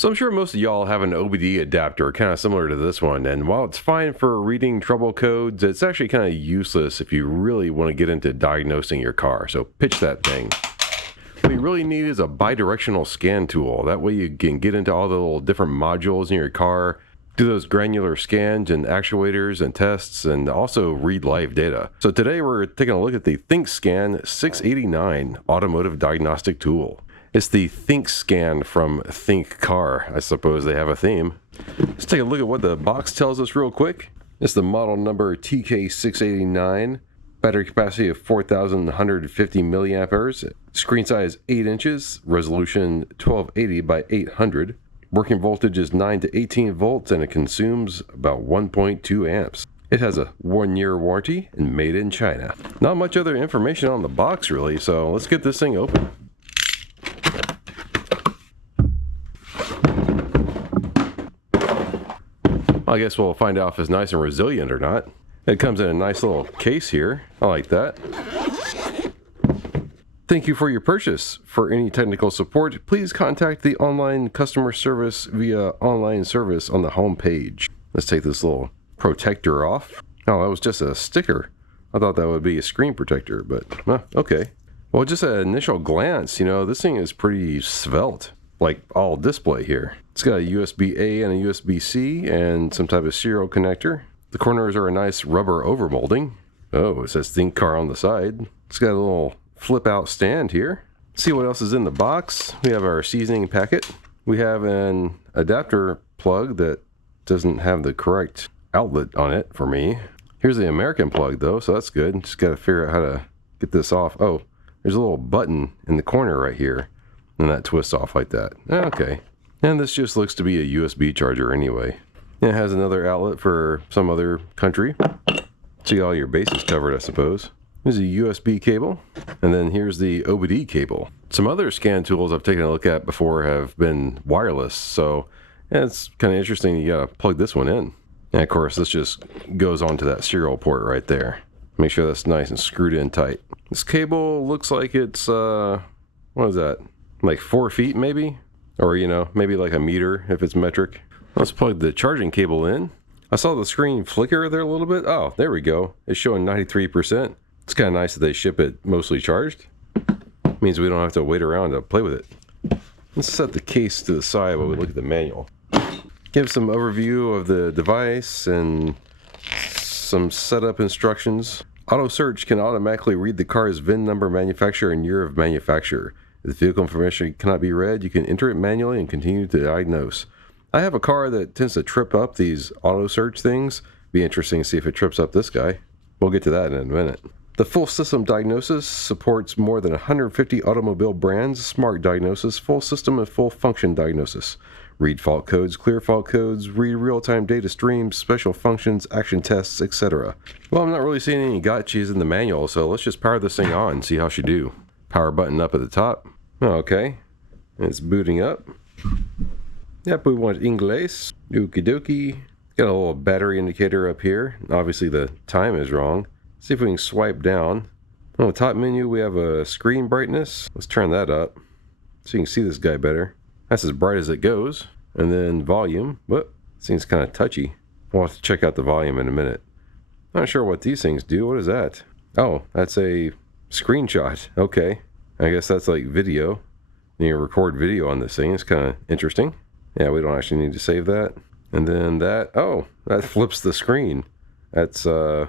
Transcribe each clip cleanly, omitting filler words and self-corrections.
So I'm sure most of y'all have an OBD adapter kind of similar to this one, and while it's fine for reading trouble codes, it's actually kind of useless if you really want to get into diagnosing your car, so pitch that thing. What you really need is a bidirectional scan tool. That way you can get into all the little different modules in your car, do those granular scans and actuators and tests, and also read live data. So today we're taking a look at the ThinkScan 689 automotive diagnostic tool. It's the ThinkScan from Thinkcar. I suppose they have a theme. Let's take a look at what the box tells us real quick. It's the model number TK689. Battery capacity of 4,150 milliamperes. Screen size 8 inches. Resolution 1280 by 800. Working voltage is 9 to 18 volts and it consumes about 1.2 amps. It has a 1-year warranty and made in China. Not much other information on the box really, so let's get this thing open. I guess we'll find out if it's nice and resilient or not. It comes in a nice little case here. I like that. Thank you for your purchase. For any technical support, please contact the online customer service via online service on the home page. Let's take this little protector off. Oh, that was just a sticker. I thought that would be a screen protector, but okay. Well, just at initial glance, this thing is pretty svelte. Like all display here. It's got a USB-A and a USB-C and some type of serial connector. The corners are a nice rubber overmolding. Oh, it says Thinkcar on the side. It's got a little flip out stand here. Let's see what else is in the box. We have our seasoning packet. We have an adapter plug that doesn't have the correct outlet on it for me. Here's the American plug though, so that's good. Just gotta figure out how to get this off. Oh, there's a little button in the corner right here. And that twists off like that. Okay. And this just looks to be a USB charger anyway. It has another outlet for some other country. So you got all your bases covered, I suppose. Here's a USB cable. And then here's the OBD cable. Some other scan tools I've taken a look at before have been wireless. So it's kind of interesting. You gotta plug this one in. And of course, this just goes onto that serial port right there. Make sure that's nice and screwed in tight. This cable looks like it's, what is that? Like 4 feet maybe, or maybe like a meter if it's metric. Let's plug the charging cable in. I saw the screen flicker there a little bit. Oh, there we go. It's showing 93%. It's kind of nice that they ship it mostly charged. Means we don't have to wait around to play with it. Let's set the case to the side while we look at the manual. Give some overview of the device and some setup instructions. Auto search can automatically read the car's VIN number, manufacturer, and year of manufacture. If the vehicle information cannot be read, you can enter it manually and continue to diagnose. I have a car that tends to trip up these auto search things. Be interesting to see if it trips up this guy. We'll get to that in a minute. The full system diagnosis supports more than 150 automobile brands, smart diagnosis, full system and full function diagnosis. Read fault codes, clear fault codes, read real-time data streams, special functions, action tests, etc. Well, I'm not really seeing any gotchas in the manual, so let's just power this thing on and see how she do. Power button up at the top. Okay. It's booting up. Yep, we want English. Okie dokie. Got a little battery indicator up here. Obviously the time is wrong. See if we can swipe down. On the top menu we have a screen brightness. Let's turn that up so you can see this guy better. That's as bright as it goes. And then volume. Whoop. Seems kind of touchy. We'll have to check out the volume in a minute. Not sure what these things do. What is that? Oh, that's a screenshot. Okay. I guess that's like video. You record video on this thing. It's kind of interesting. Yeah, we don't actually need to save that. And then that, oh, that flips the screen. That's kind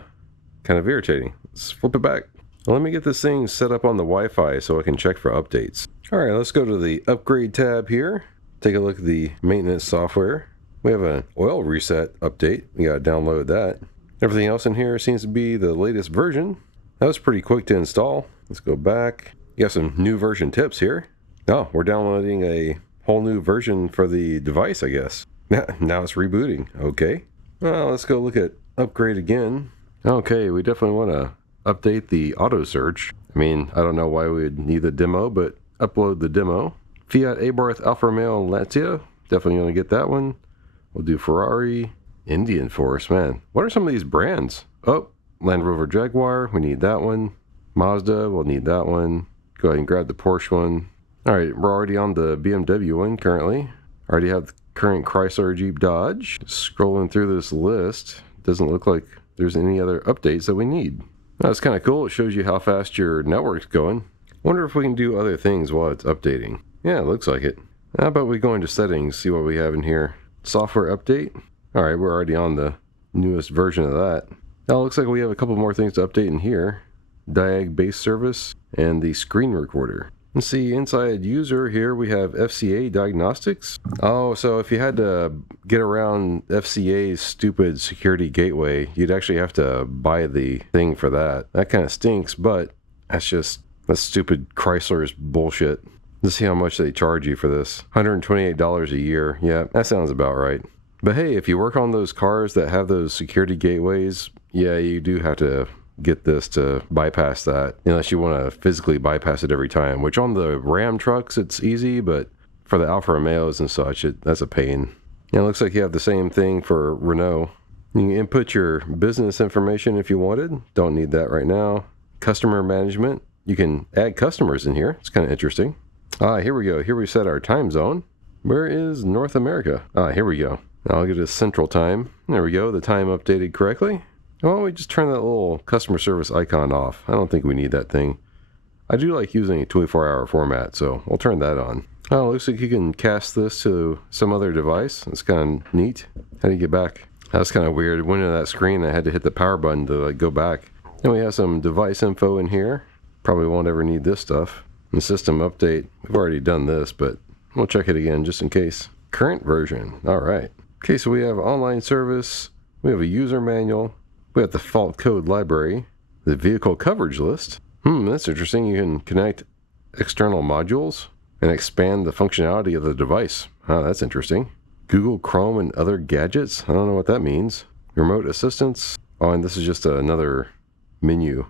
of irritating. Let's flip it back. Well, let me get this thing set up on the Wi-Fi so I can check for updates. All right, let's go to the upgrade tab here. Take a look at the maintenance software. We have an oil reset update. We got to download that. Everything else in here seems to be the latest version. That was pretty quick to install. Let's go back. You got some new version tips here. Oh, we're downloading a whole new version for the device, I guess. Now it's rebooting. Okay. Well, let's go look at upgrade again. Okay, we definitely want to update the auto search. I mean, I don't know why we would need the demo, but upload the demo. Fiat Abarth Alfa Romeo Lancia. Definitely going to get that one. We'll do Ferrari. Indian Force, man. What are some of these brands? Oh, Land Rover Jaguar. We need that one. Mazda. We'll need that one. Go ahead and grab the Porsche one. All right, we're already on the BMW one currently. Already have the current Chrysler, Jeep, Dodge. Scrolling through this list, doesn't look like there's any other updates that we need. That's kind of cool. It shows you how fast your network's going. Wonder if we can do other things while it's updating. Yeah, it looks like it. How about we go into settings, see what we have in here. Software update. All right, we're already on the newest version of that. Now it looks like we have a couple more things to update in here. Diag base service and the screen recorder. Let's see, inside user here we have FCA diagnostics. Oh, so if you had to get around FCA's stupid security gateway, you'd actually have to buy the thing for that. That kind of stinks, but that's stupid Chrysler's bullshit. Let's see how much they charge you for this. $128 a year. Yeah, that sounds about right. But hey, if you work on those cars that have those security gateways, yeah, you do have to get this to bypass that, unless you want to physically bypass it every time, which on the Ram trucks it's easy, but for the Alfa Romeos and such, that's a pain. And it looks like you have the same thing for Renault. You can input your business information if you wanted. Don't need that right now. Customer management. You can add customers in here. It's kind of interesting. Here we go. Here we set our time zone. Where is North America? Here we go. Now I'll get a central time. There we go. The time updated correctly. Why don't we just turn that little customer service icon off? I don't think we need that thing. I do like using a 24-hour format, so we'll turn that on. Oh, it looks like you can cast this to some other device. That's kind of neat. How do you get back? That's kind of weird. Went into that screen, I had to hit the power button to go back. Then we have some device info in here. Probably won't ever need this stuff. The system update, we've already done this, but we'll check it again just in case. Current version. All right. Okay, so we have online service. We have a user manual. We have the fault code library, the vehicle coverage list. That's interesting. You can connect external modules and expand the functionality of the device. That's interesting. Google Chrome and other gadgets. I don't know what that means. Remote assistance. Oh, and this is just another menu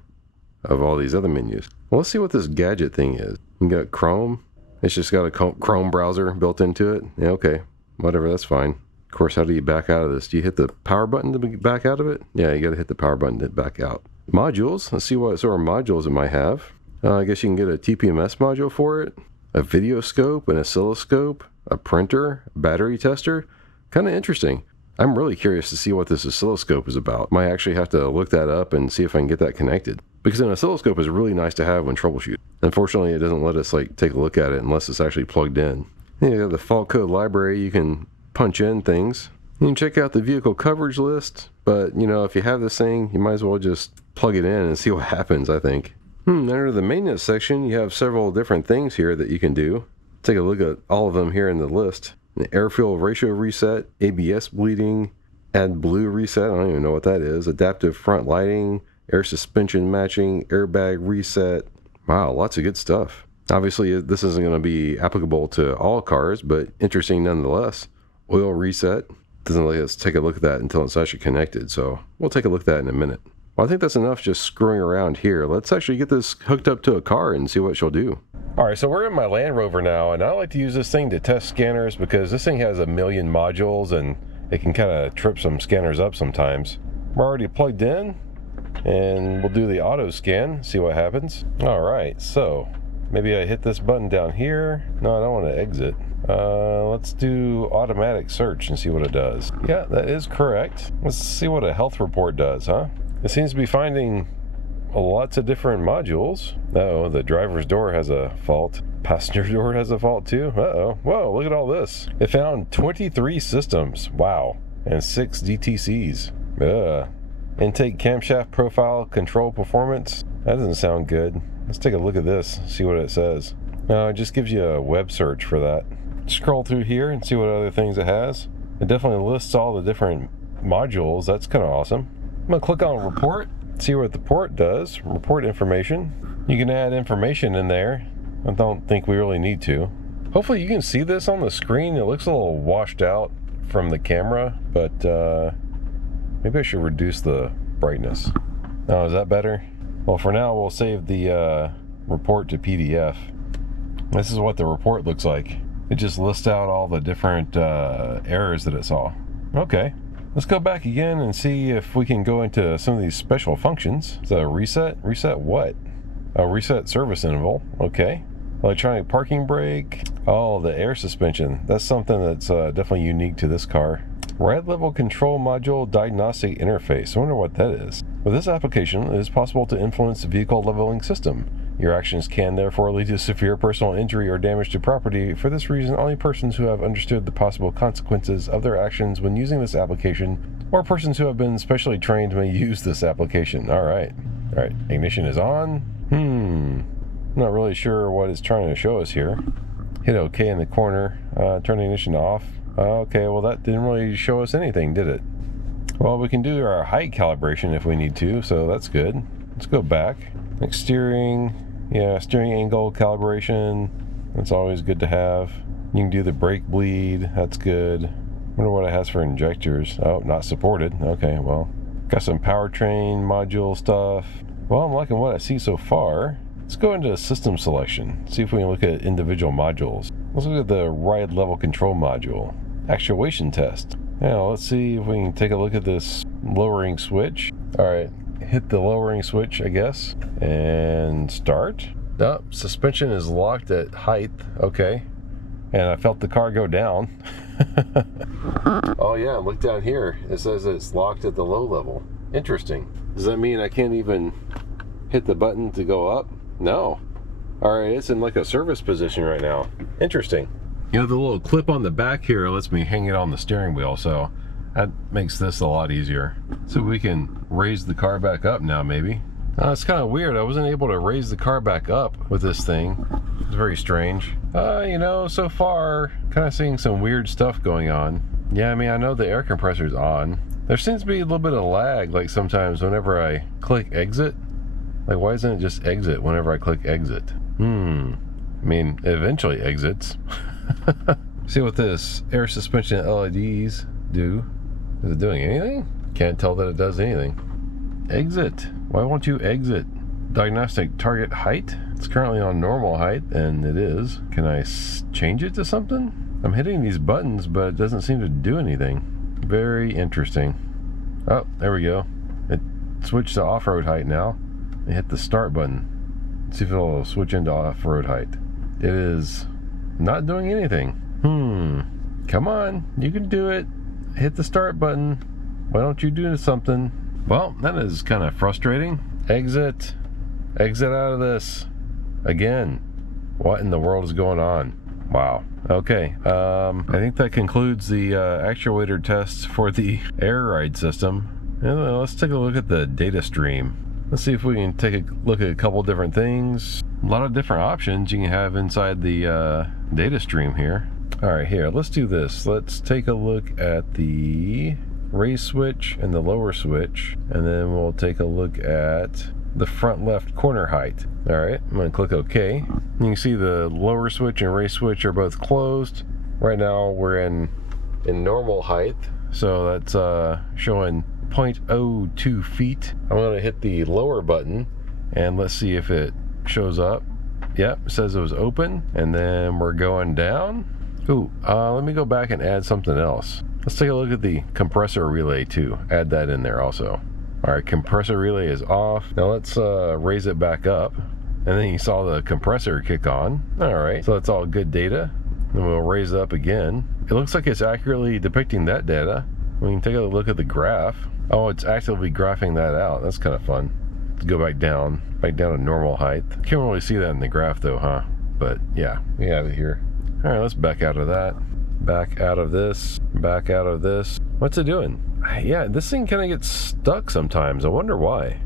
of all these other menus. Well, let's see what this gadget thing is. You got Chrome. It's just got a Chrome browser built into it. Yeah, okay. Whatever, that's fine. Of course, how do you back out of this? Do you hit the power button to back out of it? Yeah, you got to hit the power button to back out. Modules. Let's see what sort of modules it might have. I guess you can get a TPMS module for it, a video scope, an oscilloscope, a printer, a battery tester. Kind of interesting. I'm really curious to see what this oscilloscope is about. Might actually have to look that up and see if I can get that connected. Because an oscilloscope is really nice to have when troubleshooting. Unfortunately, it doesn't let us take a look at it unless it's actually plugged in. Then you got the fault code library. You can punch in things. You can check out the vehicle coverage list, but if you have this thing, you might as well just plug it in and see what happens, I think. Under the maintenance section, you have several different things here that you can do. Take a look at all of them here in the list. An air fuel ratio reset, ABS bleeding, add blue reset, I don't even know what that is, adaptive front lighting, air suspension matching, airbag reset. Wow, lots of good stuff. Obviously, this isn't going to be applicable to all cars, but interesting nonetheless. Oil reset. Doesn't let us take a look at that until it's actually connected, so we'll take a look at that in a minute. Well, I think that's enough just screwing around here. Let's actually get this hooked up to a car and see what she'll do. Alright, so we're in my Land Rover now, and I like to use this thing to test scanners because this thing has a million modules and it can kind of trip some scanners up sometimes. We're already plugged in, and we'll do the auto scan, see what happens. Alright, so maybe I hit this button down here. No, I don't want to exit. Let's do automatic search and see what it does. Yeah, that is correct. Let's see what a health report does, huh? It seems to be finding lots of different modules. Uh-oh, the driver's door has a fault. Passenger door has a fault too. Uh-oh. Whoa, look at all this. It found 23 systems. Wow. And 6 DTCs. Intake camshaft profile control performance. That doesn't sound good. Let's take a look at this, see what it says. It just gives you a web search for that. Scroll through here and see what other things it has. It definitely lists all the different modules. That's kind of awesome. I'm going to click on report, see what the report does. Report information. You can add information in there. I don't think we really need to. Hopefully you can see this on the screen. It looks a little washed out from the camera, but maybe I should reduce the brightness. Oh, is that better? Well, for now we'll save the report to PDF. This is what the report looks like. It just lists out all the different errors that it saw. Okay, let's go back again and see if we can go into some of these special functions. So reset what? Reset service interval. Okay. Electronic parking brake. Oh, the air suspension. That's something that's definitely unique to this car. Ride level control module diagnostic interface. I wonder what that is. With this application, it is possible to influence the vehicle leveling system. Your actions can therefore lead to severe personal injury or damage to property. For this reason, only persons who have understood the possible consequences of their actions when using this application, or persons who have been specially trained, may use this application. Alright, ignition is on. Not really sure what it's trying to show us here. Hit OK in the corner, turn the ignition off. Okay, well that didn't really show us anything, did it? Well, we can do our height calibration if we need to, so that's good. Let's go back. Like steering, yeah, steering angle calibration. That's always good to have. You can do the brake bleed, that's good. Wonder what it has for injectors. Oh, not supported. Okay, well. Got some powertrain module stuff. Well, I'm liking what I see so far. Let's go into system selection. See if we can look at individual modules. Let's look at the ride level control module. Actuation test. Now, let's see if we can take a look at this lowering switch. Alright, hit the lowering switch, I guess. And start. Oh, suspension is locked at height. Okay. And I felt the car go down. Oh yeah, look down here. It says it's locked at the low level. Interesting. Does that mean I can't even hit the button to go up? No. Alright, it's in like a service position right now. Interesting. You know, the little clip on the back here lets me hang it on the steering wheel, so that makes this a lot easier. So we can raise the car back up now, maybe. It's kind of weird. I wasn't able to raise the car back up with this thing. It's very strange. You know, so far, kind of seeing some weird stuff going on. Yeah, I mean, I know the air compressor's on. There seems to be a little bit of lag, like sometimes whenever I click exit. Like, why doesn't it just exit whenever I click exit? I mean, it eventually exits. See what this air suspension LEDs do. Is it doing anything? Can't tell that it does anything. Exit. Why won't you exit? Diagnostic target height. It's currently on normal height, and it is. Can I change it to something? I'm hitting these buttons, but it doesn't seem to do anything. Very interesting. Oh, there we go. It switched to off-road height now. I hit the start button. Let's see if it'll switch into off-road height. It is not doing anything. Come on, you can do it. Hit the start button. Why don't you do something? Well, that is kind of frustrating. Exit. Exit out of this. Again. What in the world is going on? Wow. Okay. I think that concludes the actuator tests for the air ride system. And let's take a look at the data stream. Let's see if we can take a look at a couple different things. A lot of different options you can have inside the data stream here. Alright, here, let's do this. Let's take a look at the raise switch and the lower switch, and then we'll take a look at the front left corner height. Alright, I'm going to click OK. You can see the lower switch and raise switch are both closed. Right now we're in normal height, so that's showing 0.02 feet. I'm going to hit the lower button, and let's see if it shows up. Yep, it says it was open, and then we're going down. Ooh, let me go back and add something else. Let's take a look at the compressor relay too. Add that in there also. Alright, compressor relay is off. Now let's raise it back up. And then you saw the compressor kick on. Alright, so that's all good data. Then we'll raise it up again. It looks like it's accurately depicting that data. We can take a look at the graph. Oh, it's actively graphing that out. That's kind of fun. Let's go back down to normal height. Can't really see that in the graph though, huh? But yeah, we have it here. Alright, let's back out of that. Back out of this. Back out of this. What's it doing? Yeah, this thing kind of gets stuck sometimes. I wonder why.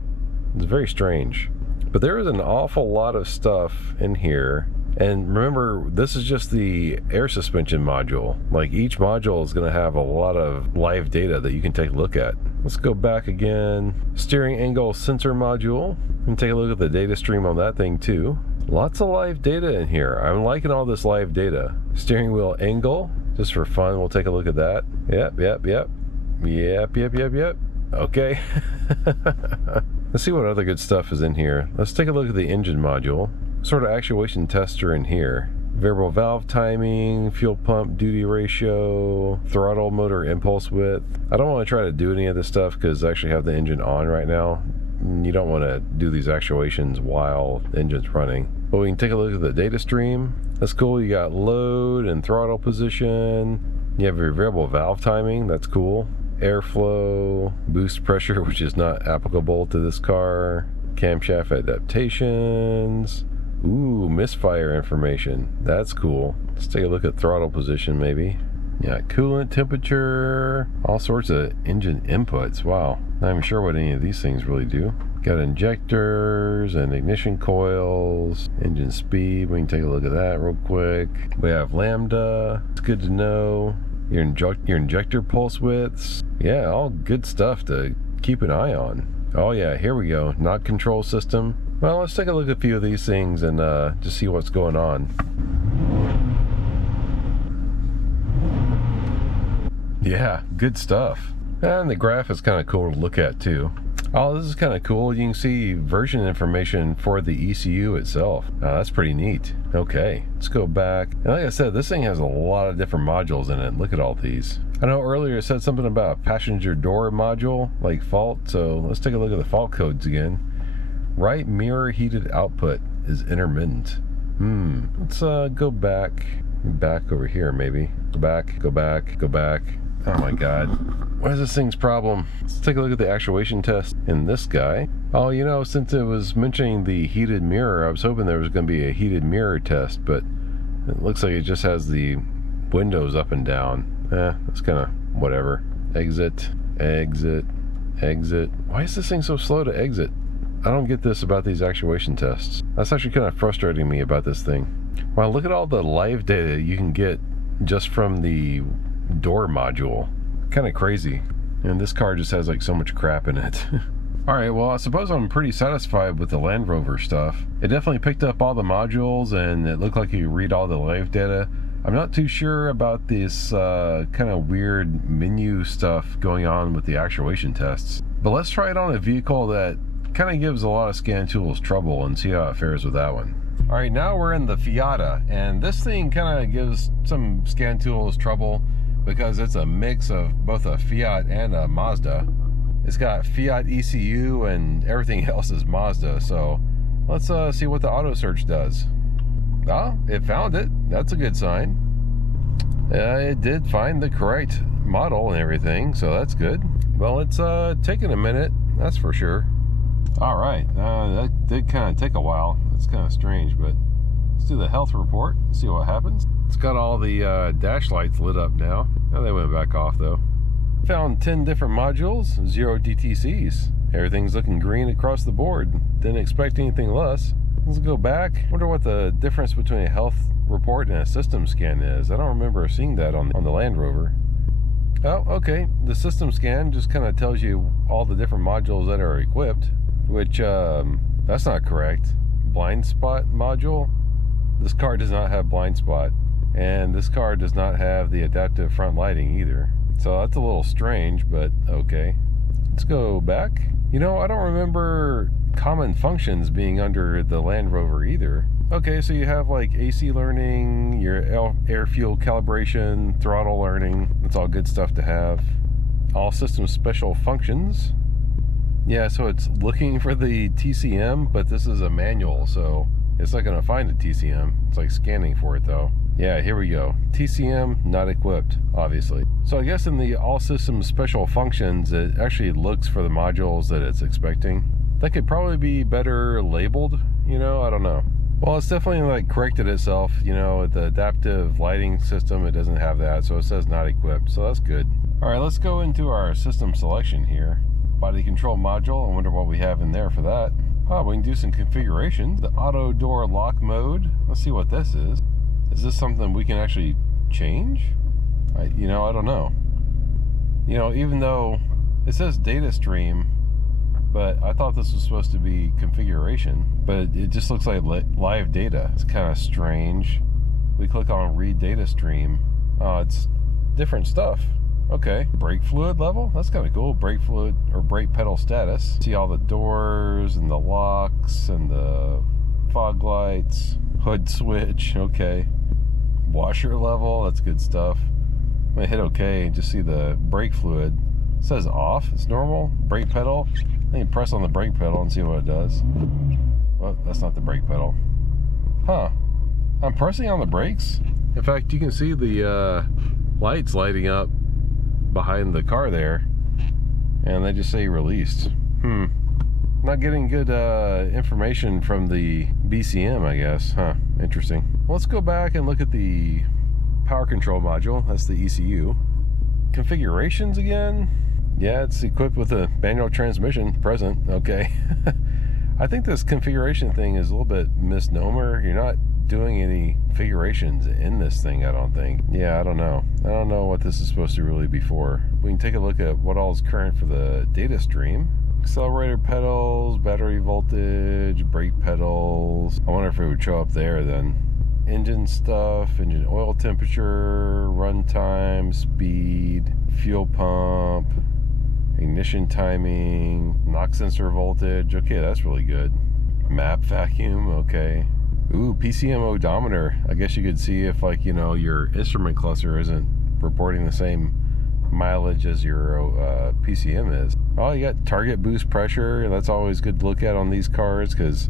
It's very strange. But there is an awful lot of stuff in here. And remember, this is just the air suspension module. Like, each module is going to have a lot of live data that you can take a look at. Let's go back again. Steering angle sensor module. And take a look at the data stream on that thing too. Lots of live data in here. I'm liking all this live data. Steering wheel angle, just for fun, we'll take a look at that. Yep. Okay. Let's see what other good stuff is in here. Let's take a look at the engine module. Sort of actuation tester in here. Variable valve timing, fuel pump duty ratio, throttle motor impulse width. I don't want to try to do any of this stuff because I actually have the engine on right now. You don't want to do these actuations while the engine's running. But we can take a look at the data stream. That's cool. You got load and throttle position. You have your variable valve timing. That's cool. Airflow, boost pressure, which is not applicable to this car. Camshaft adaptations. Ooh, misfire information. That's cool. Let's take a look at throttle position maybe. Yeah, coolant temperature, all sorts of engine inputs. Wow, not even sure what any of these things really do. Got injectors and ignition coils, engine speed. We can take a look at that real quick. We have lambda. It's good to know. Your injector pulse widths. Yeah, all good stuff to keep an eye on. Oh yeah, here we go. Knock control system. Well, let's take a look at a few of these things and just see what's going on. Yeah, good stuff. And the graph is kind of cool to look at too. Oh, this is kind of cool. You can see version information for the ECU itself. That's pretty neat. Okay, let's go back. And like I said, this thing has a lot of different modules in it. Look at all these. I know earlier it said something about passenger door module, like fault. So let's take a look at the fault codes again. Right mirror heated output is intermittent. Let's go back over here maybe. Go back. Oh my god. What is this thing's problem? Let's take a look at the actuation test in this guy. Oh, you know, since it was mentioning the heated mirror, I was hoping there was going to be a heated mirror test, but it looks like it just has the windows up and down. That's kind of whatever. Exit. Why is this thing so slow to exit? I don't get this about these actuation tests. That's actually kind of frustrating me about this thing. Wow, look at all the live data you can get just from the door module. Kind of crazy. And this car just has like so much crap in it. Alright, well I suppose I'm pretty satisfied with the Land Rover stuff. It definitely picked up all the modules and it looked like you read all the live data. I'm not too sure about this kind of weird menu stuff going on with the actuation tests. But let's try it on a vehicle that kind of gives a lot of scan tools trouble and see how it fares with that one. Alright, now we're in the Fiata, and this thing kind of gives some scan tools trouble because it's a mix of both a Fiat and a Mazda. It's got Fiat ECU and everything else is Mazda, so let's see what the auto search does. Ah, it found it. That's a good sign. It did find the correct model and everything, so that's good. Well, it's taken a minute, that's for sure. Alright, that did kind of take a while. It's kind of strange, but let's do the health report and see what happens. It's got all the dash lights lit up now. Now they went back off though. Found 10 different modules, 0 DTCs. Everything's looking green across the board. Didn't expect anything less. Let's go back. Wonder what the difference between a health report and a system scan is. I don't remember seeing that on the Land Rover. Oh, okay. The system scan just kind of tells you all the different modules that are equipped, which that's not correct. Blind spot module. This car does not have blind spot, and this car does not have the adaptive front lighting either. So that's a little strange, but okay. Let's go back. You know, I don't remember common functions being under the Land Rover either. Okay, so you have like AC learning, your air fuel calibration, throttle learning. That's all good stuff to have. All system special functions. Yeah, so it's looking for the TCM, but this is a manual, so it's not going to find a TCM. It's like scanning for it though. Yeah, here we go. TCM not equipped, obviously. So I guess in the all systems special functions, it actually looks for the modules that it's expecting. That could probably be better labeled, you know, I don't know. Well, it's definitely like corrected itself, you know, the adaptive lighting system, it doesn't have that, so it says not equipped, so that's good. All right, let's go into our system selection here. Body control module, I wonder what we have in there for that. Oh, we can do some configuration. The auto door lock mode, let's see what this is. Is this something we can actually change? I don't know. You know, even though it says data stream, but I thought this was supposed to be configuration, but it just looks like live data. It's kind of strange. We click on read data stream. Oh, it's different stuff. Okay, brake fluid level, that's kind of cool. Brake fluid or brake pedal status. See all the doors and the locks and the fog lights, hood switch, okay. Washer level, that's good stuff. I'm gonna hit okay and just see the brake fluid. It says off. It's normal. Brake pedal. Then you press on the brake pedal and see what it does. Well, that's not the brake pedal. Huh. I'm pressing on the brakes. In fact, you can see the lights lighting up behind the car there. And they just say released. Not getting good information from the BCM, I guess. Huh. Interesting. Let's go back and look at the power control module. That's the ECU. Configurations again. Yeah, it's equipped with a manual transmission present. Okay. I think this configuration thing is a little bit misnomer. You're not doing any configurations in this thing, I don't think. Yeah, I don't know. I don't know what this is supposed to really be for. We can take a look at what all is current for the data stream. Accelerator pedals, battery voltage, brake pedals. I wonder if it would show up there then. Engine stuff, engine oil temperature, runtime, speed, fuel pump, ignition timing, knock sensor voltage. Okay, that's really good. Map vacuum, okay. Ooh, PCM odometer. I guess you could see if, like, you know, your instrument cluster isn't reporting the same mileage as your PCM is. Oh, you got target boost pressure. That's always good to look at on these cars because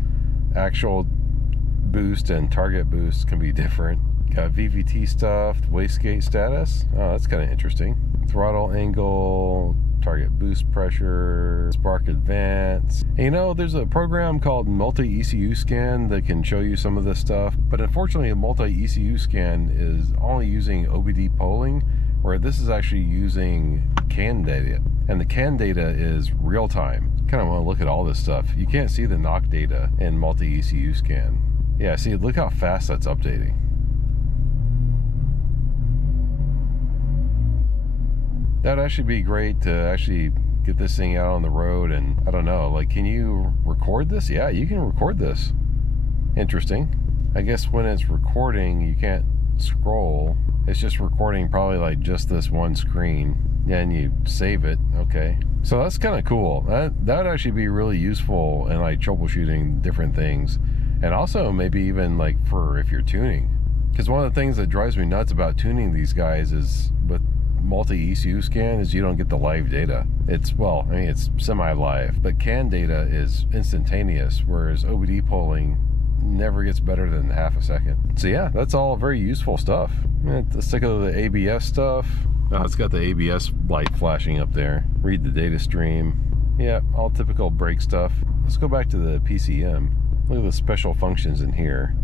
actual boost and target boost can be different. Got VVT stuff, wastegate status. Oh, that's kind of interesting. Throttle angle, target boost pressure, spark advance. And you know, there's a program called multi-ECU scan that can show you some of this stuff, but unfortunately a multi-ECU scan is only using OBD polling, where this is actually using CAN data, and the CAN data is real time. Kind of want to look at all this stuff. You can't see the knock data in multi-ECU scan. Yeah, see, look how fast that's updating. That'd actually be great to actually get this thing out on the road, and I don't know, like, can you record this? Yeah, you can record this. Interesting. I guess when it's recording, you can't scroll. It's just recording probably like just this one screen, and you save it. Okay, so that's kind of cool. That'd actually be really useful in like troubleshooting different things, and also maybe even like for if you're tuning, because one of the things that drives me nuts about tuning these guys is with multi-ECU scan is you don't get the live data. It's, well, I mean, it's semi-live, but CAN data is instantaneous, whereas OBD polling never gets better than half a second. So yeah, that's all very useful stuff. Let's take a look at the ABS stuff. Oh, it's got the ABS light flashing up there. Read the data stream. Yeah, all typical brake stuff. Let's go back to the PCM. Look at the special functions in here.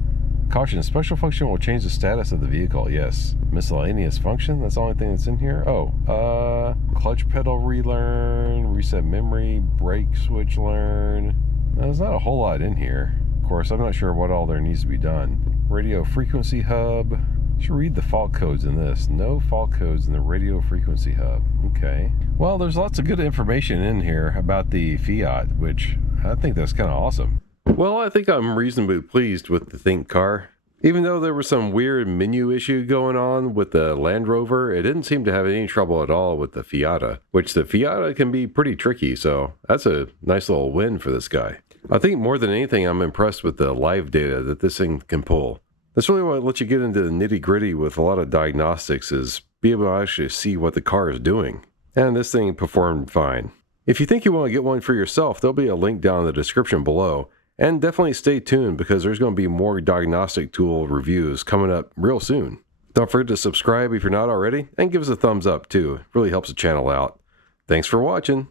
Caution, special function will change the status of the vehicle. Yes. Miscellaneous function, that's the only thing that's in here. Oh, clutch pedal relearn, reset memory, brake switch learn. There's not a whole lot in here. Of course, I'm not sure what all there needs to be done. Radio frequency hub. You should read the fault codes in this. No fault codes in the radio frequency hub. Okay. Well, there's lots of good information in here about the Fiat, which I think that's kind of awesome. Well, I think I'm reasonably pleased with the Thinkcar. Even though there was some weird menu issue going on with the Land Rover, it didn't seem to have any trouble at all with the Fiata, which the Fiata can be pretty tricky, so that's a nice little win for this guy. I think more than anything, I'm impressed with the live data that this thing can pull. That's really what lets you get into the nitty-gritty with a lot of diagnostics, is be able to actually see what the car is doing. And this thing performed fine. If you think you want to get one for yourself, there'll be a link down in the description below. And definitely stay tuned because there's going to be more diagnostic tool reviews coming up real soon. Don't forget to subscribe if you're not already, and give us a thumbs up too. It really helps the channel out. Thanks for watching.